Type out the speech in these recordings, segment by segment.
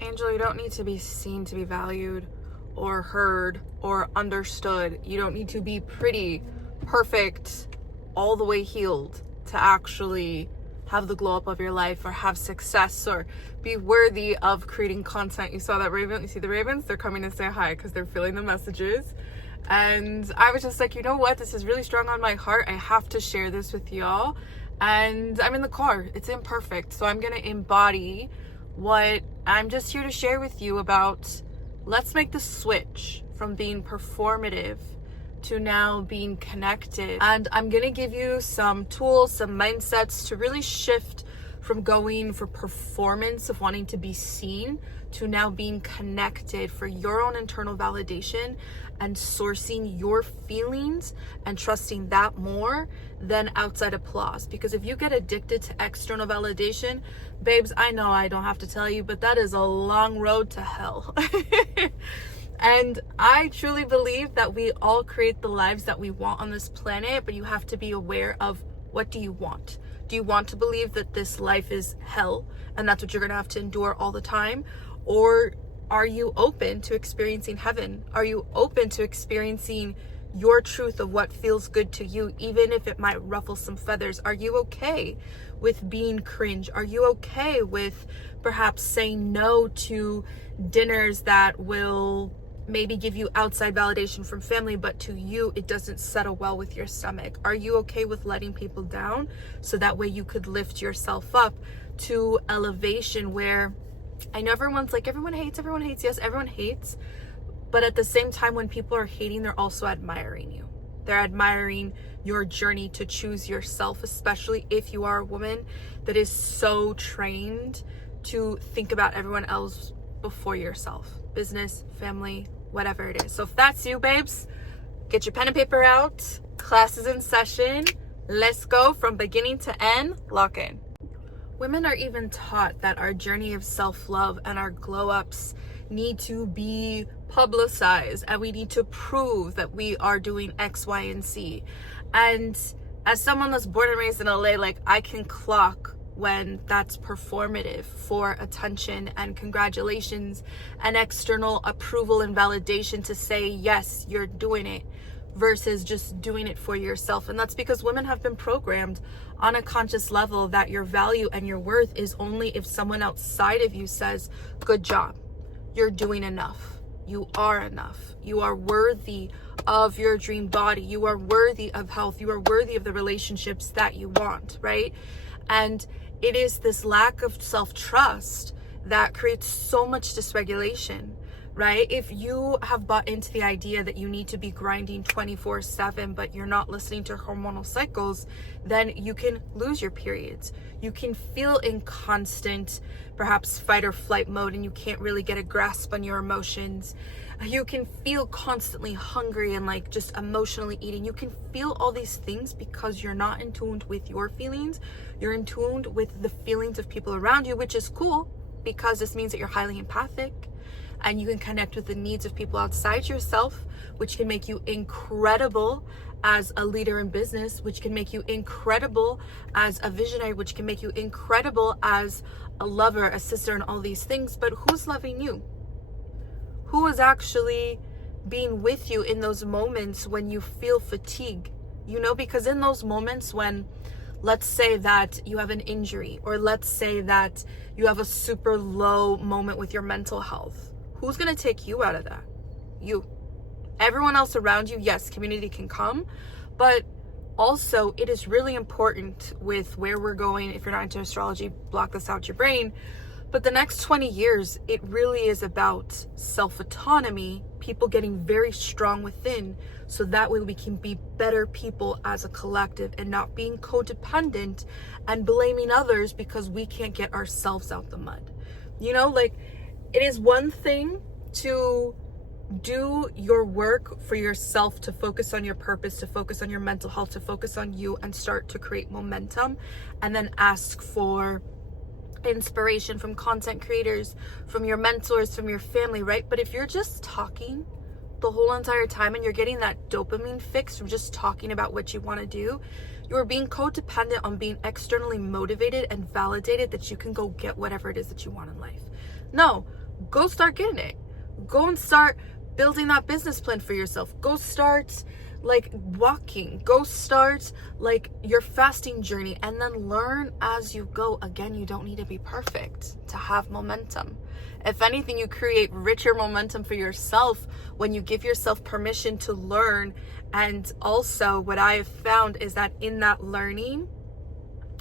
Angel, you don't need to be seen to be valued or heard or understood. You don't need to be pretty, perfect, all the way healed to actually have the glow up of your life or have success or be worthy of creating content. You saw that raven? You see the ravens? They're coming to say hi because they're feeling the messages. And I was just like, you know what? This is really strong on my heart. I have to share this with y'all. And I'm in the car. It's imperfect. So I'm going to embody what I'm just here to share with you about. Let's make the switch from being performative to now being connected. And I'm going to give you some tools, some mindsets to really shift from going for performance of wanting to be seen to now being connected for your own internal validation and sourcing your feelings and trusting that more than outside applause. Because if you get addicted to external validation, babes, I know I don't have to tell you, but that is a long road to hell. And I truly believe that we all create the lives that we want on this planet, but you have to be aware of, what do you want? Do you want to believe that this life is hell and that's what you're going to have to endure all the time? Or are you open to experiencing heaven? Are you open to experiencing your truth of what feels good to you, even if it might ruffle some feathers? Are you okay with being cringe? Are you okay with perhaps saying no to dinners that will maybe give you outside validation from family, but to you, it doesn't settle well with your stomach? Are you okay with letting people down so that way you could lift yourself up to elevation where, I know everyone's like, everyone hates. Yes, everyone hates. But at the same time, when people are hating, they're also admiring you. They're admiring your journey to choose yourself, especially if you are a woman that is so trained to think about everyone else before yourself. Business, family, whatever it is. So if that's you, babes, get your pen and paper out. Class is in session. Let's go from beginning to end. Lock in. Women are even taught that our journey of self-love and our glow-ups need to be publicized, and we need to prove that we are doing X, Y, and Z. And as someone that's born and raised in LA, like, I can clock when that's performative for attention and congratulations and external approval and validation to say, yes, you're doing it, versus just doing it for yourself. And that's because women have been programmed on a conscious level that your value and your worth is only if someone outside of you says, good job, you're doing enough, you are enough, you are worthy of your dream body, you are worthy of health, you are worthy of the relationships that you want, right? And it is this lack of self-trust that creates so much dysregulation, right? If you have bought into the idea that you need to be grinding 24/7, but you're not listening to hormonal cycles, then you can lose your periods. You can feel in constant, perhaps fight or flight mode, and you can't really get a grasp on your emotions. You can feel constantly hungry and like just emotionally eating. You can feel all these things because you're not in tune with your feelings. You're in tune with the feelings of people around you, which is cool because this means that you're highly empathic and you can connect with the needs of people outside yourself, which can make you incredible as a leader in business, which can make you incredible as a visionary, which can make you incredible as a lover, a sister, and all these things. But who's loving you? Who is actually being with you in those moments when you feel fatigue? You know, because in those moments when, let's say that you have an injury, or let's say that you have a super low moment with your mental health, who's going to take you out of that? You. Everyone else around you, yes, community can come, but also it is really important with where we're going. If you're not into astrology, block this out your brain. But the next 20 years, it really is about self-autonomy, people getting very strong within, so that way we can be better people as a collective and not being codependent and blaming others because we can't get ourselves out the mud. You know, like, it is one thing to do your work for yourself, to focus on your purpose, to focus on your mental health, to focus on you and start to create momentum, and then ask for inspiration from content creators, from your mentors, from your family, right? But if you're just talking the whole entire time and you're getting that dopamine fix from just talking about what you want to do, you're being codependent on being externally motivated and validated that you can go get whatever it is that you want in life. No, go start getting it. Go and start building that business plan for yourself. Go start like walking. Go start like your fasting journey, and then learn as you go. Again, you don't need to be perfect to have momentum. If anything, you create richer momentum for yourself when you give yourself permission to learn. And also what I have found is that in that learning,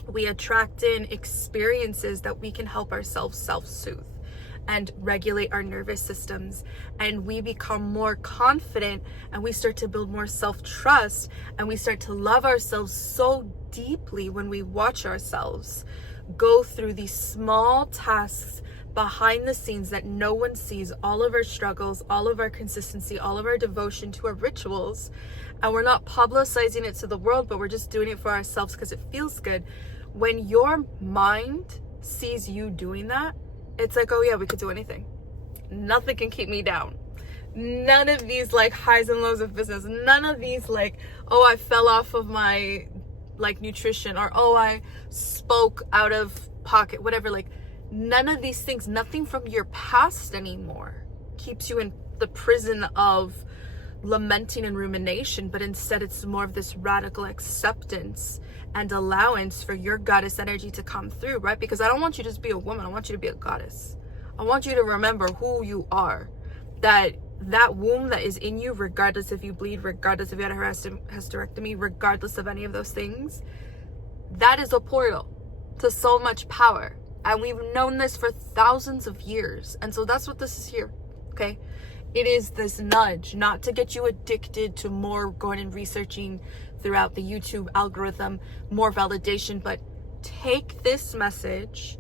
we attract in experiences that we can help ourselves self-soothe and regulate our nervous systems, and we become more confident, and we start to build more self-trust, and we start to love ourselves so deeply when we watch ourselves go through these small tasks behind the scenes that no one sees, all of our struggles, all of our consistency, all of our devotion to our rituals, and we're not publicizing it to the world, but we're just doing it for ourselves because it feels good. When your mind sees you doing that, it's like, oh yeah, we could do anything. Nothing can keep me down. None of these like highs and lows of business, none of these like, oh, I fell off of my like nutrition, or oh, I spoke out of pocket, whatever. Like none of these things, nothing from your past anymore keeps you in the prison of lamenting and rumination, but instead it's more of this radical acceptance and allowance for your goddess energy to come through, right? Because I don't want you to just be a woman. I want you to be a goddess. I want you to remember who you are. That womb that is in you, regardless if you bleed, regardless if you had a hysterectomy, regardless of any of those things, that is a portal to so much power. And we've known this for thousands of years. And so that's what this is here, okay? It is this nudge, not to get you addicted to more going and researching throughout the YouTube algorithm, more validation, but take this message,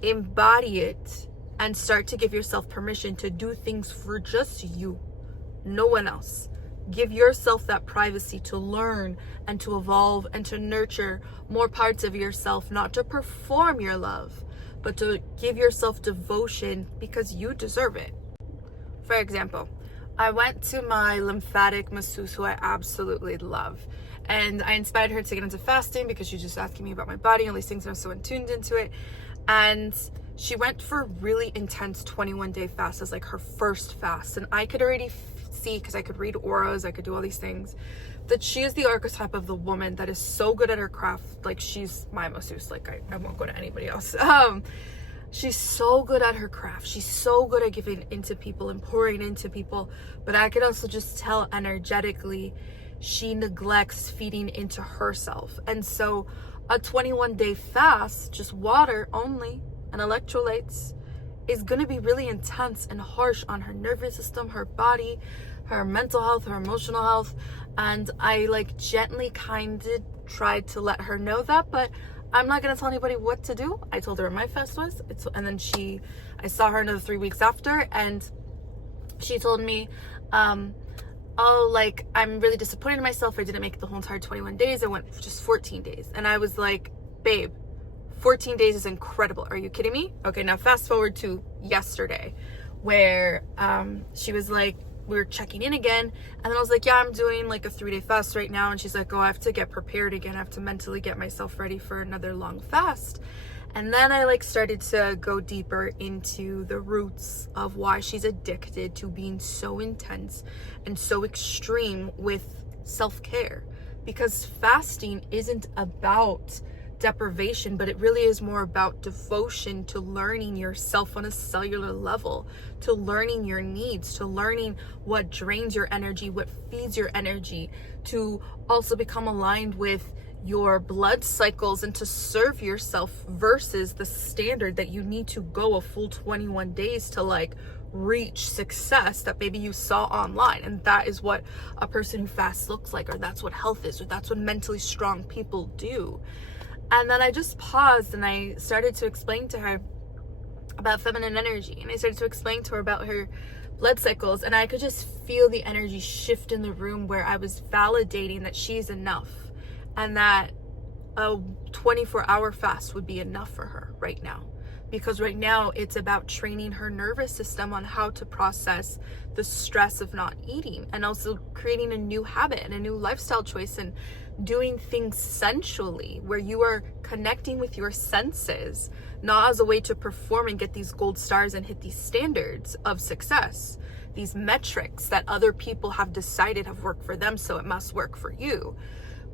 embody it, and start to give yourself permission to do things for just you, no one else. Give yourself that privacy to learn and to evolve and to nurture more parts of yourself, not to perform your love, but to give yourself devotion because you deserve it. For example, I went to my lymphatic masseuse, who I absolutely love. And I inspired her to get into fasting because she's just asking me about my body and all these things, and I'm so tuned into it. And she went for a really intense 21-day fast as like her first fast. And I could already see, because I could read auras, I could do all these things, that she is the archetype of the woman that is so good at her craft. Like she's my masseuse, like I won't go to anybody else. She's so good at her craft. She's so good at giving into people and pouring into people. But I could also just tell energetically, she neglects feeding into herself. And so a 21-day fast, just water only and electrolytes, is going to be really intense and harsh on her nervous system, her body, her mental health, her emotional health. And I like gently kind of tried to let her know that, but I'm not going to tell anybody what to do. I told her what my fast was. And then I saw her another 3 weeks after, and she told me, oh, like, I'm really disappointed in myself. I didn't make it the whole entire 21 days. I went just 14 days. And I was like, babe, 14 days is incredible. Are you kidding me? Okay, now fast forward to yesterday, where she was like, we were checking in again, and then I was like, yeah, I'm doing like a 3-day fast right now. And she's like, oh, I have to get prepared again. I have to mentally get myself ready for another long fast. And then I like started to go deeper into the roots of why she's addicted to being so intense and so extreme with self-care, because fasting isn't about deprivation, but it really is more about devotion to learning yourself on a cellular level, to learning your needs, to learning what drains your energy, what feeds your energy, to also become aligned with your blood cycles and to serve yourself, versus the standard that you need to go a full 21 days to like reach success that maybe you saw online. And that is what a person who fasts looks like, or that's what health is, or that's what mentally strong people do. And then I just paused and I started to explain to her about feminine energy. And I started to explain to her about her blood cycles. And I could just feel the energy shift in the room, where I was validating that she's enough and that a 24-hour fast would be enough for her right now. because right now it's about training her nervous system on how to process the stress of not eating, and also creating a new habit and a new lifestyle choice, and doing things sensually, where you are connecting with your senses, not as a way to perform and get these gold stars and hit these standards of success, these metrics that other people have decided have worked for them, so it must work for you.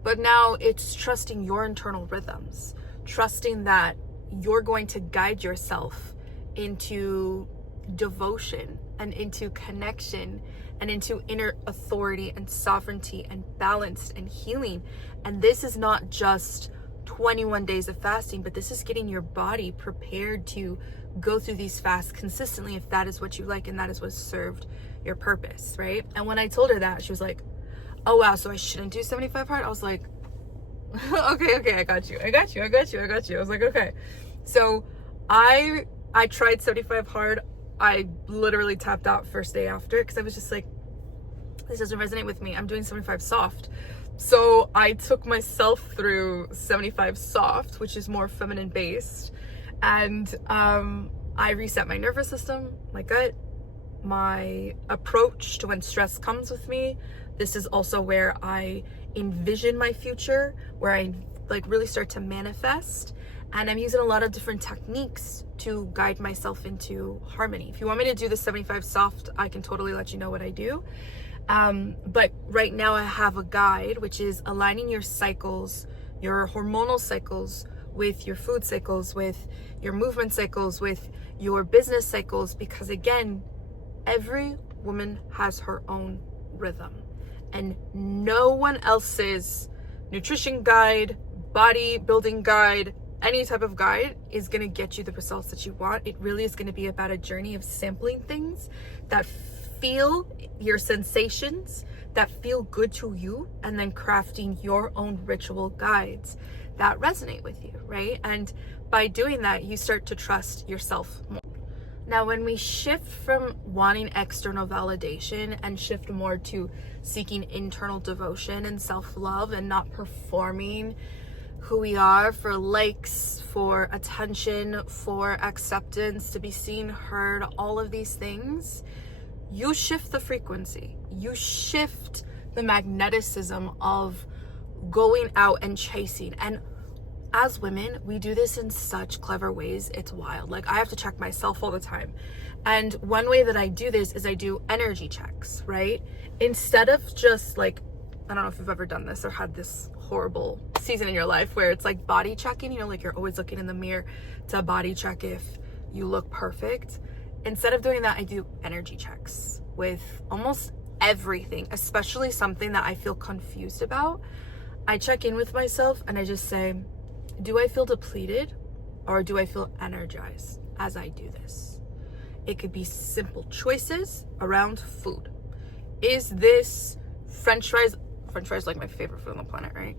But now it's trusting your internal rhythms, trusting that you're going to guide yourself into devotion and into connection and into inner authority and sovereignty and balance and healing. And this is not just 21 days of fasting, but this is getting your body prepared to go through these fasts consistently, if that is what you like and that is what served your purpose, right? And when I told her that, she was like, oh wow, so I shouldn't do 75 hard? I was like, okay, I got you. I was like, okay. So I tried 75 hard. I literally tapped out first day after, because I was just like, this doesn't resonate with me. I'm doing 75 soft. So I took myself through 75 soft, which is more feminine based. And I reset my nervous system, my gut, my approach to when stress comes with me. This is also where I envision my future, where I like really start to manifest. And I'm using a lot of different techniques to guide myself into harmony. If you want me to do the 75 soft, I can totally let you know what I do. But right now I have a guide, which is aligning your cycles, your hormonal cycles, with your food cycles, with your movement cycles, with your business cycles, because again, every woman has her own rhythm, and no one else's nutrition guide, body building guide, any type of guide is going to get you the results that you want. It really is going to be about a journey of sampling things that feel your sensations, that feel good to you, and then crafting your own ritual guides that resonate with you, right? And by doing that, you start to trust yourself more. Now, when we shift from wanting external validation and shift more to seeking internal devotion and self-love, and not performing who we are for likes, for attention, for acceptance, to be seen, heard, all of these things, you shift the frequency. You shift the magneticism of going out and chasing. And as women, we do this in such clever ways. It's wild. Like, I have to check myself all the time. And one way that I do this is I do energy checks, right? Instead of just like, I don't know if you've ever done this or had this horrible season in your life where it's like body checking, you know, like you're always looking in the mirror to body check if you look perfect. Instead of doing that, I do energy checks with almost everything, especially something that I feel confused about. I check in with myself and I just say, do I feel depleted or do I feel energized as I do this? It could be simple choices around food. Is this French fries? French fries are like my favorite food on the planet, right?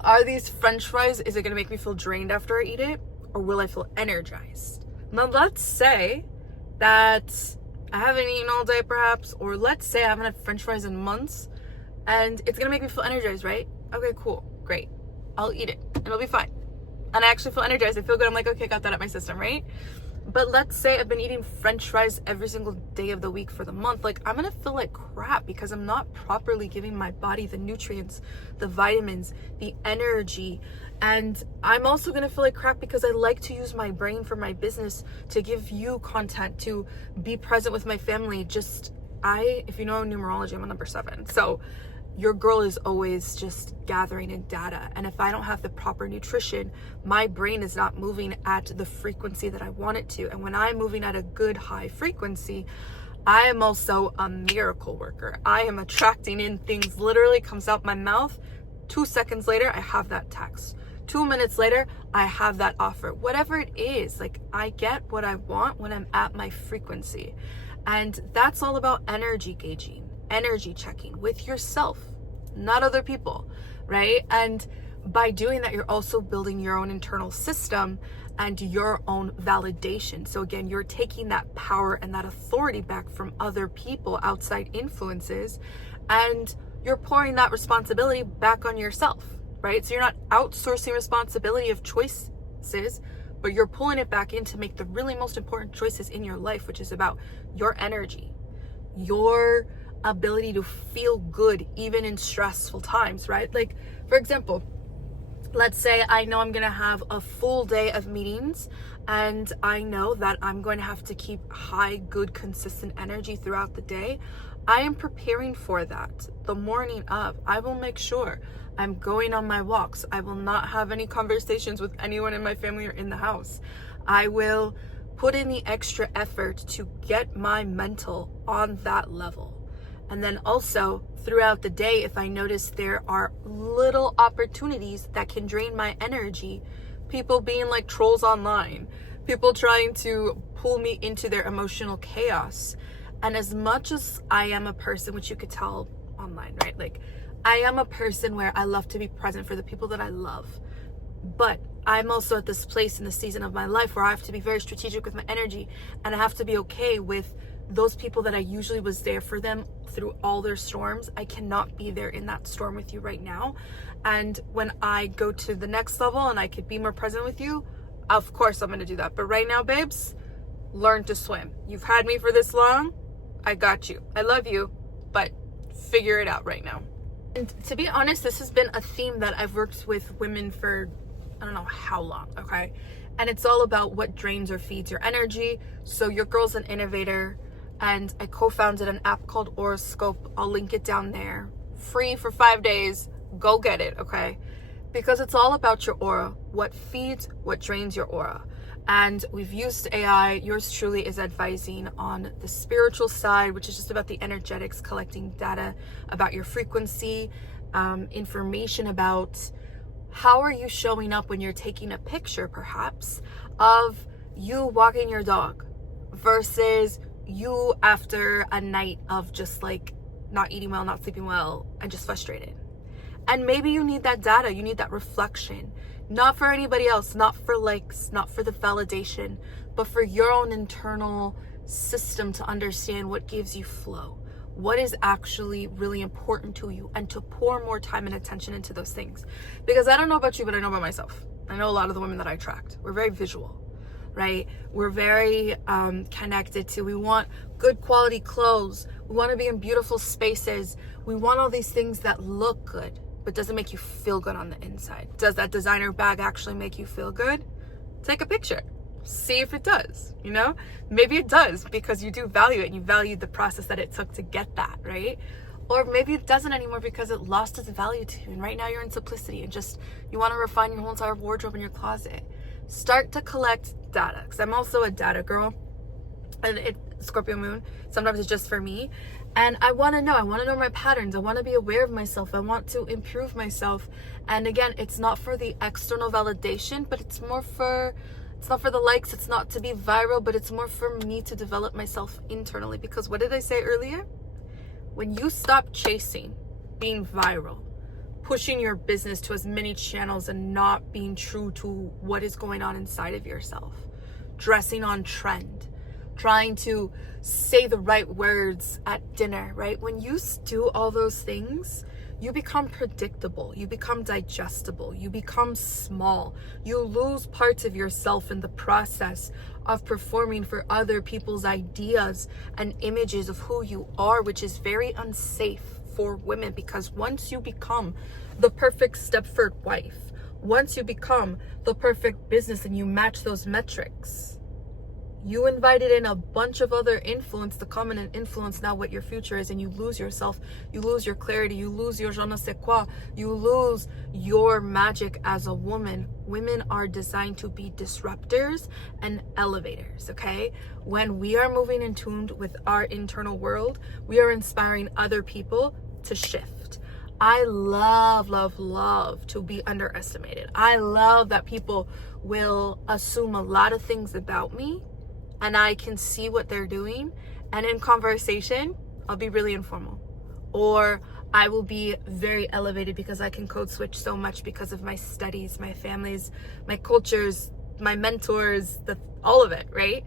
Are these French fries, is it gonna make me feel drained after I eat it? Or will I feel energized? Now let's say that I haven't eaten all day perhaps, or let's say I haven't had French fries in months and it's gonna make me feel energized, right? Okay, cool, great. I'll eat it, it'll be fine. And I actually feel energized, I feel good, I'm like, okay, got that out my system, right? But let's say I've been eating French fries every single day of the week for the month. Like, I'm gonna feel like crap because I'm not properly giving my body the nutrients, the vitamins, the energy. And I'm also gonna feel like crap because I like to use my brain for my business, to give you content, to be present with my family. If you know numerology, I'm a number 7. So your girl is always just gathering in data. And if I don't have the proper nutrition, my brain is not moving at the frequency that I want it to. And when I'm moving at a good high frequency, I am also a miracle worker. I am attracting in things, literally comes out my mouth. 2 seconds later, I have that text. 2 minutes later, I have that offer. Whatever it is, like, I get what I want when I'm at my frequency. And that's all about energy gauging, energy checking with yourself, not other people, right? And by doing that, you're also building your own internal system and your own validation. So again, you're taking that power and that authority back from other people, outside influences, and you're pouring that responsibility back on yourself, right? So you're not outsourcing responsibility of choices but you're pulling it back in to make the really most important choices in your life, which is about your energy, your ability to feel good even in stressful times, right? Like, for example, let's say I know I'm gonna have a full day of meetings, and I know that I'm going to have to keep high, good, consistent energy throughout the day. I am preparing for that the morning of. I will make sure I'm going on my walks. I will not have any conversations with anyone in my family or in the house. I will put in the extra effort to get my mental on that level. And then also throughout the day, if I notice there are little opportunities that can drain my energy, people being like trolls online, people trying to pull me into their emotional chaos. And as much as I am a person, which you could tell online, right? Like, I am a person where I love to be present for the people that I love. But I'm also at this place in the season of my life where I have to be very strategic with my energy, and I have to be okay with those people that I usually was there for them through all their storms. I cannot be there in that storm with you right now. And when I go to the next level and I could be more present with you, of course I'm going to do that. But right now, babes, learn to swim. You've had me for this long. I got you. I love you, but figure it out right now. And to be honest, this has been a theme that I've worked with women for I don't know how long, okay? And it's all about what drains or feeds your energy. So your girl's an innovator, and I co-founded an app called Aurascope. I'll link it down there. Free for 5 days. Go get it, okay? Because it's all about your aura. What feeds, what drains your aura. And we've used AI. Yours truly is advising on the spiritual side, which is just about the energetics, collecting data about your frequency, information about how are you showing up when you're taking a picture, perhaps, of you walking your dog versus you after a night of just like not eating well, not sleeping well, and just frustrated. And maybe you need that data, you need that reflection, not for anybody else, not for likes, not for the validation, but for your own internal system to understand what gives you flow, what is actually really important to you, and to pour more time and attention into those things. Because I don't know about you, but I know about myself. I know a lot of the women that I attract. We're very visual, right? We're very connected to, we want good quality clothes. We want to be in beautiful spaces. We want all these things that look good, but doesn't make you feel good on the inside. Does that designer bag actually make you feel good? Take a picture. See if it does, you know? Maybe it does because you do value it and you value the process that it took to get that, right? Or maybe it doesn't anymore because it lost its value to you, and right now you're in simplicity and just you want to refine your whole entire wardrobe in your closet. Start to collect data, because I'm also a data girl, and Scorpio moon, sometimes it's just for me, and I want to know my patterns. I want to be aware of myself. I want to improve myself. And again, it's not for the external validation, but it's not for the likes, it's not to be viral, but it's more for me to develop myself internally. Because what did I say earlier? When you stop chasing being viral, pushing your business to as many channels and not being true to what is going on inside of yourself, dressing on trend, trying to say the right words at dinner, right? When you do all those things, you become predictable, you become digestible, you become small, you lose parts of yourself in the process of performing for other people's ideas and images of who you are, which is very unsafe for women. Because once you become the perfect Stepford wife, once you become the perfect business and you match those metrics, you invited in a bunch of other influence to come in and influence now what your future is, and you lose yourself, you lose your clarity, you lose your je ne sais quoi, you lose your magic as a woman. Women are designed to be disruptors and elevators, okay? When we are moving in tune with our internal world, we are inspiring other people to shift. I love to be underestimated. I love that people will assume a lot of things about me, and I can see what they're doing, and in conversation, I'll be really informal. Or I will be very elevated because I can code switch so much because of my studies, my families, my cultures, my mentors, all of it, right?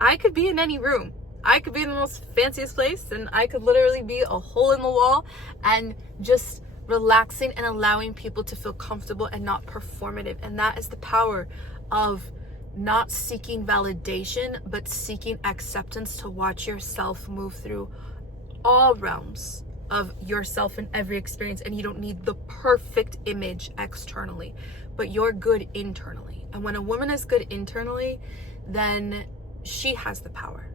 I could be in any room. I could be in the most fanciest place, and I could literally be a hole in the wall and just relaxing and allowing people to feel comfortable and not performative. And that is the power of not seeking validation, but seeking acceptance to watch yourself move through all realms of yourself in every experience. And you don't need the perfect image externally, but you're good internally. And when a woman is good internally, then she has the power.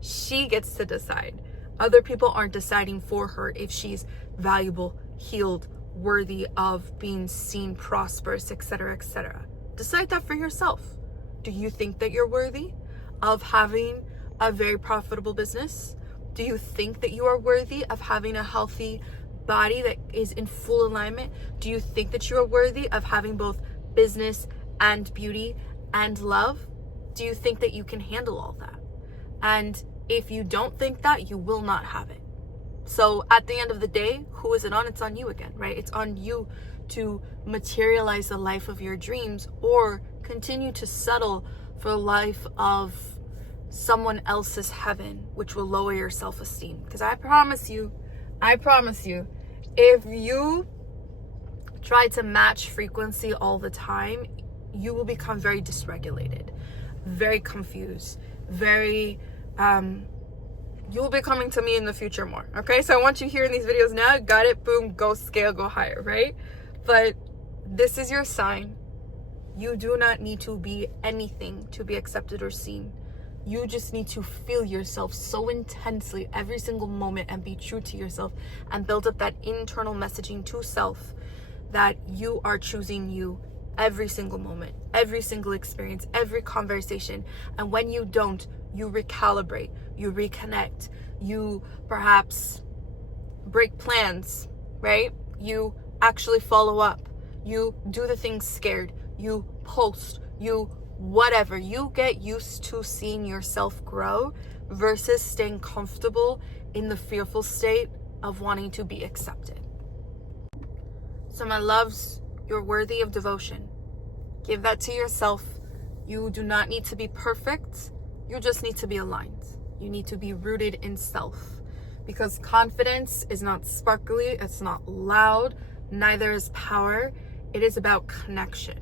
She gets to decide. Other people aren't deciding for her if she's valuable, healed, worthy of being seen, prosperous, etc., etc. Decide that for yourself. Do you think that you're worthy of having a very profitable business? Do you think that you are worthy of having a healthy body that is in full alignment? Do you think that you are worthy of having both business and beauty and love? Do you think that you can handle all that? And if you don't think that, you will not have it. So at the end of the day, who is it on? It's on you again, right? It's on you to materialize the life of your dreams, or continue to settle for a life of someone else's heaven, which will lower your self-esteem. Because I promise you, if you try to match frequency all the time, you will become very dysregulated, very confused, very you'll be coming to me in the future more. Okay, so I want you here in these videos now. Got it? Boom, go scale, go higher, right? But this is your sign. You do not need to be anything to be accepted or seen. You just need to feel yourself so intensely every single moment and be true to yourself and build up that internal messaging to self that you are choosing you every single moment, every single experience, every conversation. And when you don't, you recalibrate, you reconnect, you perhaps break plans, right? You actually follow up, you do the things scared, you post, you whatever. You get used to seeing yourself grow versus staying comfortable in the fearful state of wanting to be accepted. So my loves, you're worthy of devotion. Give that to yourself. You do not need to be perfect. You just need to be aligned. You need to be rooted in self, because confidence is not sparkly. It's not loud. Neither is power. It is about connection.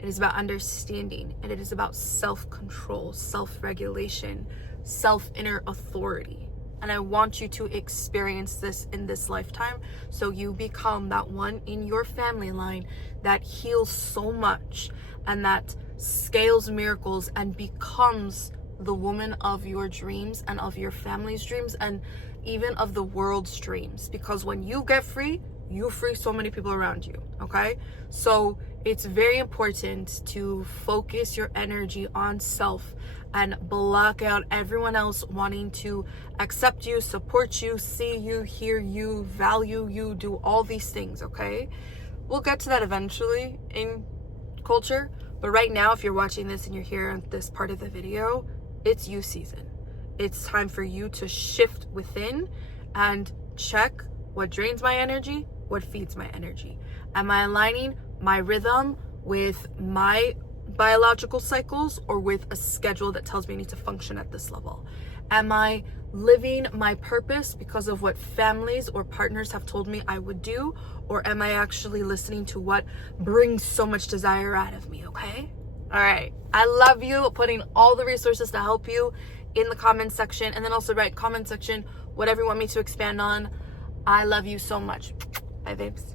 It is about understanding, and it is about self-control, self-regulation, self-inner authority. And I want you to experience this in this lifetime, so you become that one in your family line that heals so much and that scales miracles and becomes the woman of your dreams and of your family's dreams and even of the world's dreams. Because when you get free, you free so many people around you, okay? So it's very important to focus your energy on self and block out everyone else wanting to accept you, support you, see you, hear you, value you, do all these things, okay? We'll get to that eventually in culture, but right now, if you're watching this and you're here at this part of the video, it's you season. It's time for you to shift within and check what drains my energy, what feeds my energy. Am I aligning my rhythm with my biological cycles or with a schedule that tells me I need to function at this level? Am I living my purpose because of what families or partners have told me I would do? Or am I actually listening to what brings so much desire out of me, okay? All right. I love you. Putting all the resources to help you in the comment section, and then also write comment section whatever you want me to expand on. I love you so much. Bye, babes.